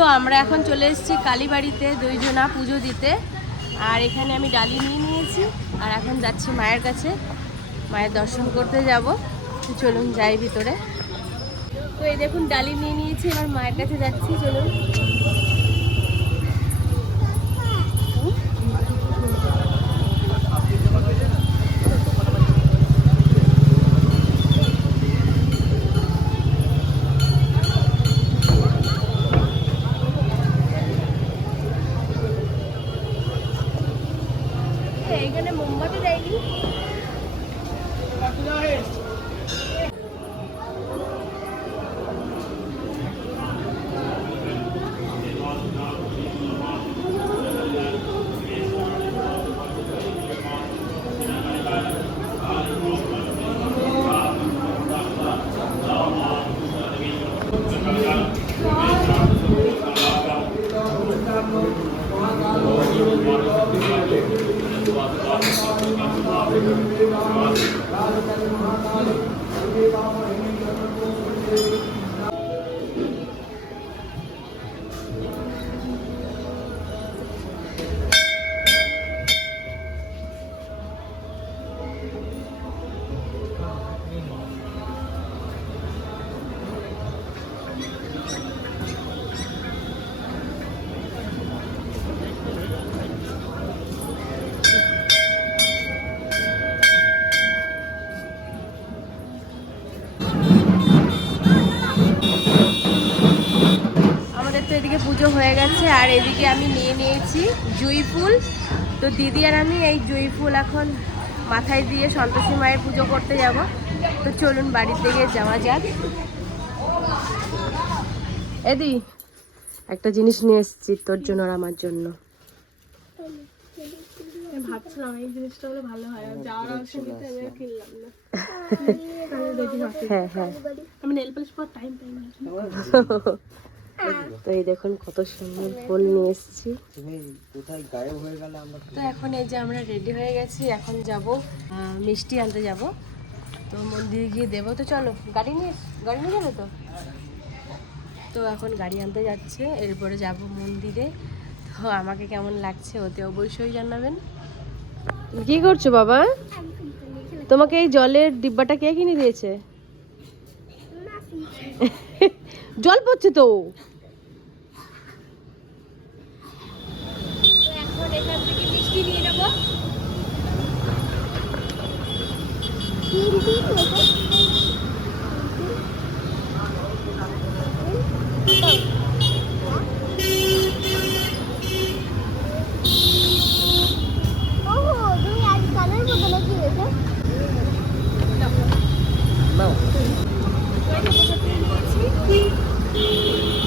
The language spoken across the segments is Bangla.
তো আমরা এখন চলে এসেছি কালীবাড়িতে দুইজনা পুজো দিতে। আর এখানে আমি ডালি নিয়ে নিয়েছি আর এখন যাচ্ছি মায়ের কাছে, মায়ের দর্শন করতে যাব। তো চলুন যাই ভিতরে। তো এই দেখুন ডালি নিয়ে নিয়েছি, এবার মায়ের কাছে যাচ্ছি, চলুন। এইখানে মোমবাতি দেয়নি। এদিকে পুজো হয়ে গেছে আর এদিকে আমি নিয়ে নিয়েছি জুঁই ফুল। তো দিদি আর আমি এই জুঁই ফুল এখন মাথায় দিয়ে সন্তোষী মায়ের পুজো করতে যাব। তো চলুন বাড়ির দিকে যাওয়া যাক। এদি একটা জিনিস নিয়ে এসেছি তোর জন্য আর আমার জন্য। ভাবছিলাম এই জিনিসটা হলে ভালো হয়, আর যাওয়ার অসুবিধা আমি কিনলাম না। হ্যাঁ হ্যাঁ, আমি নেল পলিশ পর টাইম পাই না। তো এই দেখুন কত সুন্দর ফুল নিয়ে এসেছি। তো এখন এই যে আমরা রেডি হয়ে গেছি, এখন যাব মিষ্টি আনতে যাব। তো মন্দিরে গিয়ে দেবো। তো চলো গাড়ি নিয়ে যাবে তো। তো এখন গাড়ি আনতে যাচ্ছে, এরপরে যাব মন্দিরে। তো আমাকে কেমন লাগছে ওতে অবশ্যই জানাবেন। কি করছো বাবা? তোমাকে এই জলের ডিব্বাটা কে কিনে দিয়েছে? জল পড়ছে তো। এখন এখান থেকে মিষ্টি নিয়ে নেবো।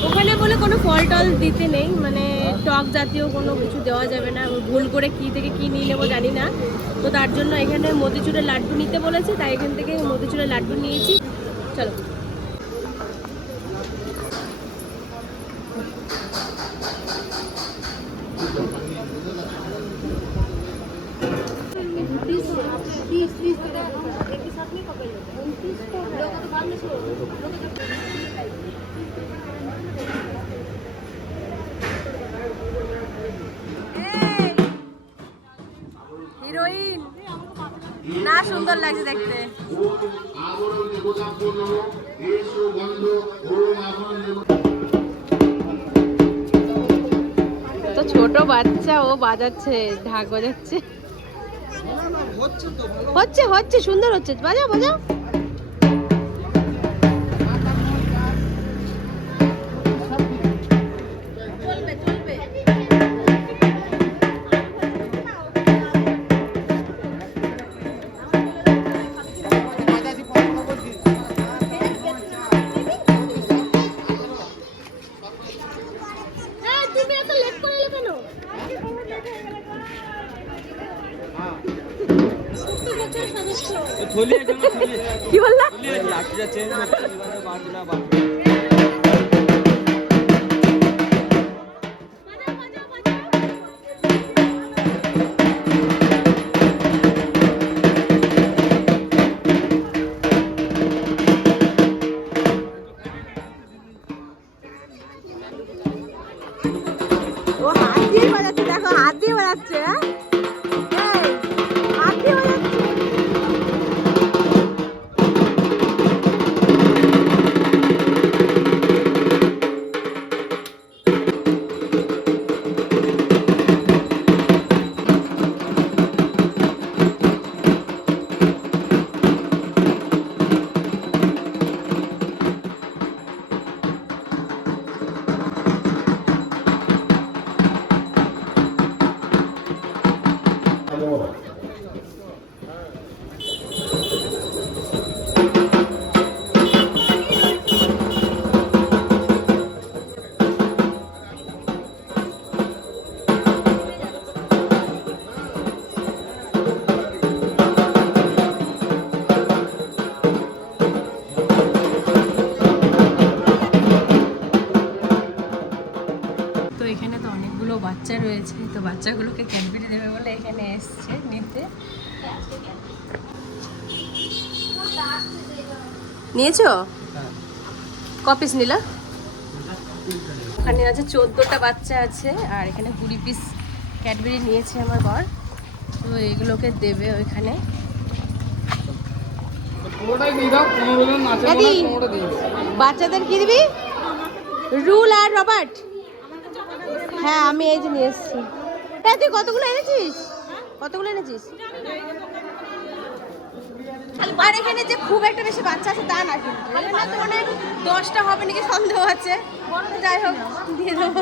ওখানে বলে কোনো ফল টল দিতে নেই, মানে টক জাতীয় কোনো কিছু দেওয়া যাবে না। ভুল করে কি থেকে কি নিয়ে নেবো জানি না। তো তার জন্য এখানে মতিচুরের লাড্ডু নিতে বলেছে, তাই এখান থেকে মতিচুরের লাড্ডু নিয়েছি। চলো। হিরোইন না, সুন্দর লাগছে দেখতে। তো ছোট বাচ্চা ও বাজাচ্ছে, ঢাক বাজাচ্ছে। হচ্ছে সুন্দর হচ্ছে, বাজাও বাজাও। কি বললা? যাচ্ছে, হ্যাঁ হাতি হয়ে যাচ্ছে। তো এখানে তো অনেকগুলো বাচ্চা রয়েছে, তো বাচ্চাগুলোকে ক্যাডবেরি দেবে বলে এখানে এসছে নিতে। নিয়েছো? ক পিস নিলা? ওখানে আছে 14টা বাচ্চা আছে, আর এখানে 20 পিস ক্যাডবেরি নিয়েছে আমার বর। তো এগুলোকে দেবে ওইখানে। বাচ্চাদের কি দিবি? রুল আর রবার্ট? হ্যাঁ আমি এই যে নিয়ে এসেছি। হ্যাঁ তুই কতগুলো এনেছিস? কতগুলো এনেছিস? আর এখানে যে খুব একটা বেশি বাচ্চা আছে তা না, কিন্তু এখানে তো মানে 10টা হবে নাকি সন্দেহ আছে। যাই হোক দিয়ে দেবো।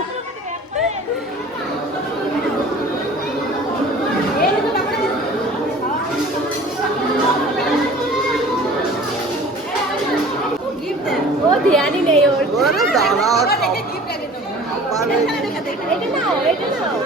ও ধ্যানই নেই ওর। এটা নাও, এটা নাও।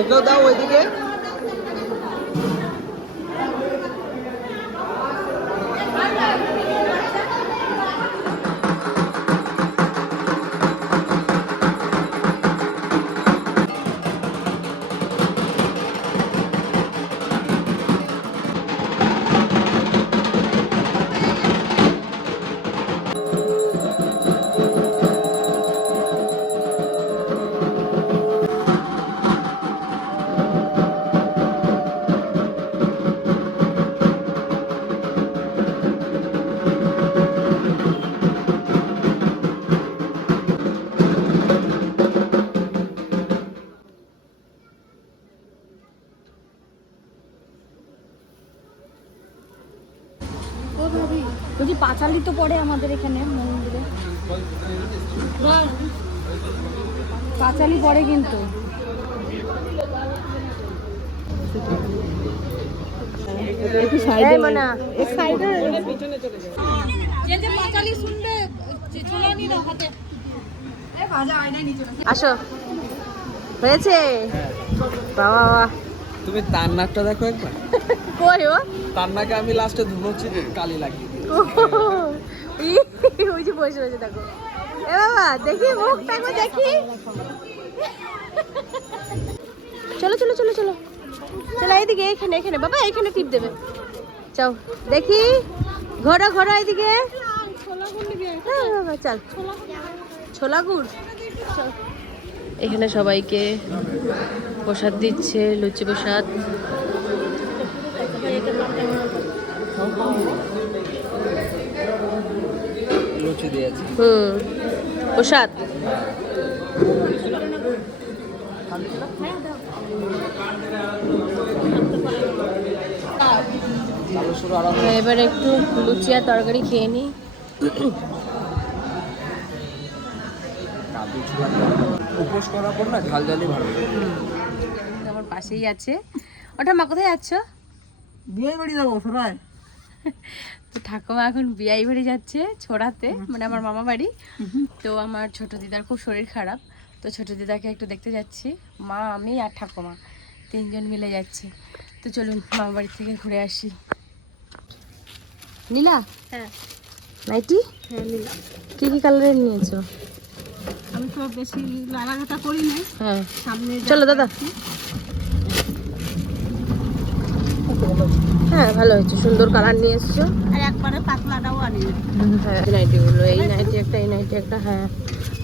ওকেও দাও ওইদিকে। বলছি পাঁচালি তো পড়ে আমাদের এখানে মন্দিরে, পাঁচালি পড়ে কিন্তু। আসো, হয়েছে? বাবা বাবা, তুমি তার নাকটা দেখো একবার। কই ও? তার নাকে আমি লাস্টে ধুলোচ্ছি কালি লাগিয়ে দিই। ওই যে বসে রয়েছে দেখো। এ বাবা দেখি মুখটা একবার দেখি। চলো চলো চলো চলো চলো এইদিকে, এখানে এখানে বাবা, এখানে টিপ দেবে। চাও দেখি, ঘোরো ঘোরো এইদিকে। হ্যাঁ বাবা চল, ছোলা গুড়। এখানে সবাইকে প্রসাদ দিচ্ছে, লুচি প্রসাদ। লুচি দিয়েছি। প্রসাদ। এবার একটু লুচি আর তরকারি খেয়ে নিই। উপোস করার পর না ঝাল ঝালই ভালো। আমার পাশেই আছে। ওটা মা কোথায় যাচ্ছ? বিয়ে বাড়ি যাবো সবাই। তো ঠাকুমা এখন বিয়াই বাড়ি যাচ্ছে ছোড়াতে, মানে আমার মামা বাড়ি। তো আমার ছোট দিদার খুব শরীর খারাপ, তো ছোট দিদাকে একটু দেখতে যাচ্ছি, মা আমি আর ঠাকুমা। তো তিনজন মিলে যাচ্ছে। তো চলুন মামা বাড়ি থেকে ঘুরে আসি। নীলা, হ্যাঁ নাইটি হ্যাঁ নিলাম। কি কি কালারের নিয়েছো? আমি তো বেশি লাগাঘাটা করি নাই, হ্যাঁ সামনে চলো দাদা। হ্যাঁ ভালো হয়েছে, সুন্দর কালার নিয়ে এসছো। আর একবারে পাতলাটাও আনি। হ্যাঁ নাইটিগুলো, এই নাইটি একটা, এই নাইটি একটা। হ্যাঁ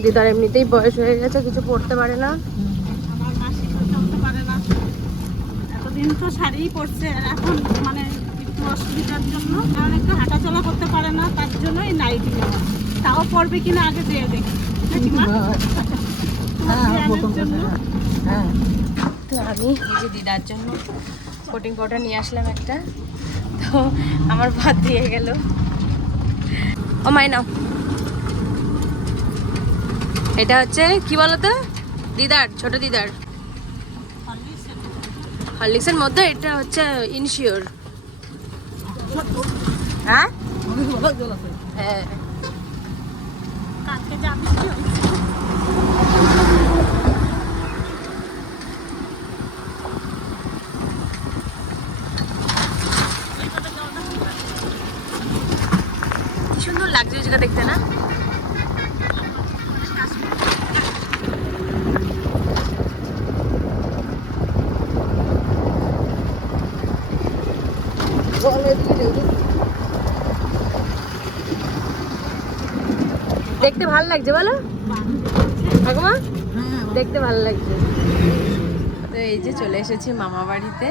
দিদার এমনিতেই বয়স হয়ে গেছে, কিছু পরতে পারে না। আমার মাসি তো চলতে পারে না, এতদিন তো শাড়িই পরছে, আর এখন মানে একটু অসুবিধার জন্য, কারণ একটু হাঁটাচলা করতে পারে না, তার জন্য এই নাইটি নেওয়া। তাও পরবে কিনা আগে দিয়ে দেখি নাকি মা? তোমার জন্য তো আমি এই যে দিদার জন্য কোটিং পাউডার নিয়ে আসলাম একটা, তো আমার ভাত দিয়ে গেল। ও মাই নাও, এটা হচ্ছে কি বলতো দিদার, ছোট দিদার হরলিক্সের মধ্যে এটা হচ্ছে ইনশিওর। হ্যাঁ হ্যাঁ কালকে যাবি কি হয়েছে? কি সুন্দর লাগছে ওই জায়গা দেখতে না? দেখতে ভালো লাগছে বলো ঠাকুমা, দেখতে ভালো লাগছে। তো এই যে চলে এসেছি মামা বাড়িতে,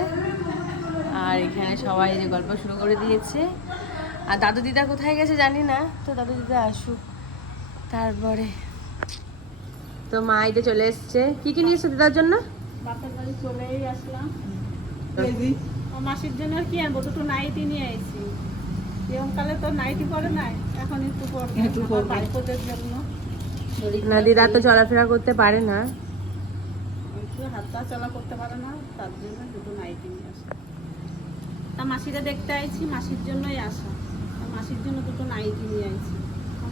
আর এখানে সবাই এই যে গল্প শুরু করে দিয়েছে। আর দাদু দিদা কোথায় গেছে জানি না, তো দাদু দিদা আসুক তারপরে। তো মা এইতে চলে এসছে। কি কি নিয়েছে দিদার জন্য? বাপের বাড়ি চলেই আসলাম। ও মাসির জন্য আর কি আনবো, দুটো নাইটি নিয়ে আইছি। কালে তো নাইটি পরে নাই, এখন একটু পরবো বাইকোদের জন্য। না দিদা তো চলাফেরা করতে পারে না, একটু হাত পা চলা করতে পারে না, তার জন্য দুটো নাইটি নিয়ে আসা। তা মাসিরা দেখতে আইছি, মাসির জন্যই আসা। মাসির জন্য দুটো নাইটি নিয়ে আইছি।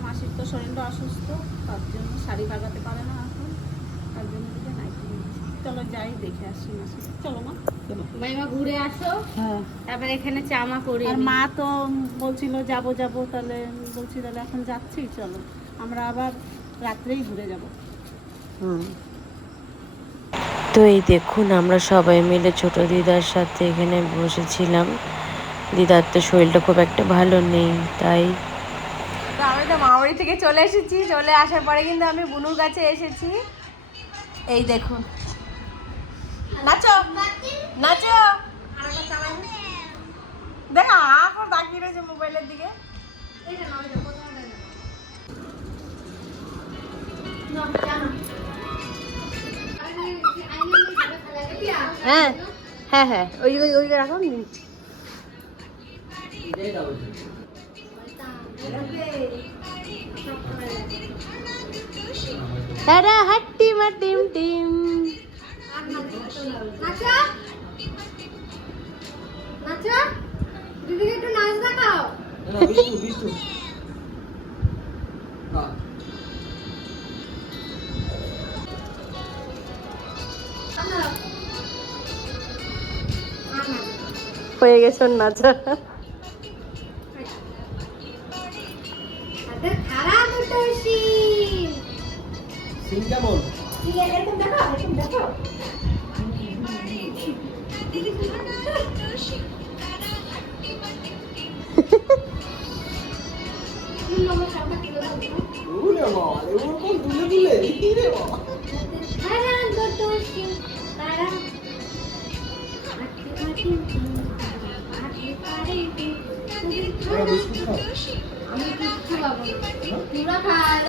মাসির তো শরীরটা অসুস্থ, তার জন্য শাড়ি লাগাতে পারে না এখন, তার জন্য দুটো নাইটি নিয়ে আসি। চলো যাই দেখে আসি মাসি। চলো মা, মাইমা ঘুরে আসো, হ্যাঁ। তারপরে এখানে চামা করে। আর মা তো বলছিল যাবো যাবো, তাহলে বলছি তাহলে এখন যাচ্ছি, চলো আমরা আবার রাত্রেই ঘুরে যাব। তো এই দেখুন আমরা সবাই মিলে ছোট দিদার সাথে এখানে বসেছিলাম। দিদার তো শরীরটা খুব একটা ভালো নেই, তাই তো আমি তো মামা বাড়ি থেকে চলে এসেছি। চলে আসার পরে কিন্তু আমি বুনুর কাছে এসেছি। এই দেখুন, নাচো নাচো, দেখা এখন তাকিয়ে রয়েছে মোবাইলের দিকে। হ্যাঁ হ্যাঁ হ্যাঁ, ওই ওই রাখো। তারা হাট্টি মা টিম টিম। দিদিকে একটু নাচ দেখাও। হয়ে গেছে ওর নাচা। খারাপ দুটো সিন। সিন কেমন? এরকম দেখো, এরকম দেখো। ওরে বাবা, এরকম দুলে দুলে, রে বাবা। খারাপ দুটো সিন, খারাপ। তোরা বিস্কুট খাও? আমি কিচ্ছু খাবো না। তোরা খা।